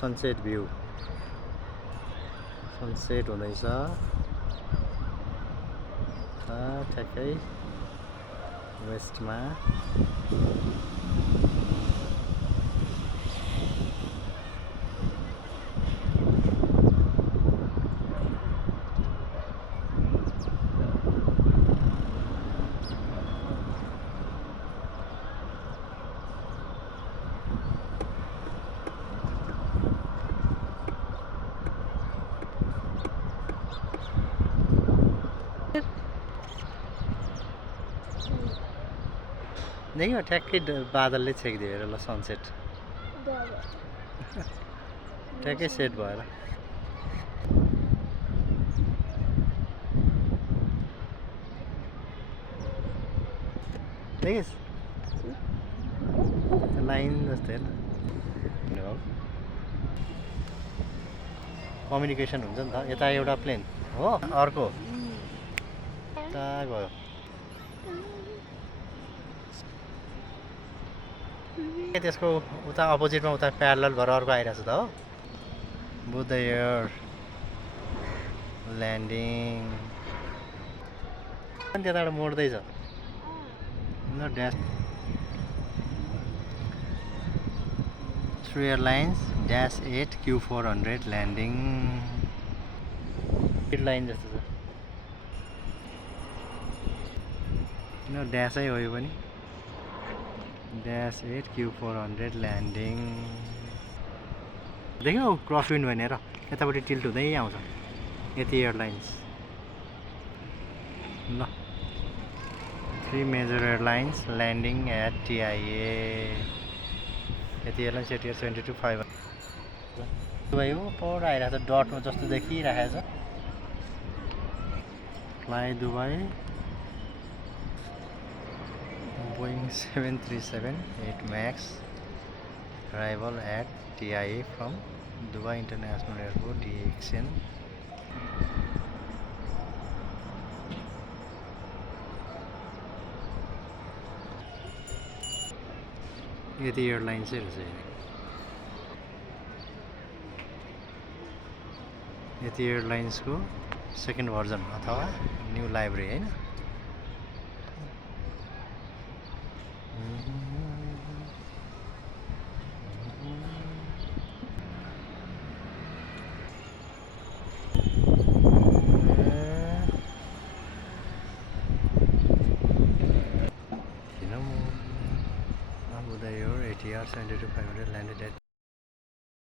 sunset view sunset हुँदैछ ठ्याक्कै वेस्टमा देखियो ठ्याक्कै बादलले छेकिदियो हेर ल सनसेट ठ्याक्कै सेट भएर देखिस् लाइन जस्तै हेर कम्युनिकेसन हुन्छ नि त यता एउटा प्लेन हो अर्को यता गयो त्यसको उता अपोजिटमा उता प्यारलल भएर अर्को आइरहेछ त हो बुद्ध एयर ल्यान्डिङ त्यताबाट मोड्दैछ न dash Sri Airlines -8 Q400 landing line जस्तो छ न ड्यासै हो यो पनि -8 Q400 ल्यान्डिङ देख्यौ क्रसविन्ड भनेर यतापट्टि टिल्ट हुँदै आउँछ यति एयरलाइन्स ल 3 major airlines landing at TIA यति एयरलाइन्स ATR 72-5 दुबई हो पर आइरहेको छ डटमा जस्तो देखिरहेको छ fly Dubai Boeing 737-8 MAX arrival at TIA from Dubai International Airport DXN यति एयरलाइन चाहिँ रहेछ यति एयरलाइन्सको सेकेन्ड भर्जन अथवा न्यू लाइब्रेरी हैन ATR 72-500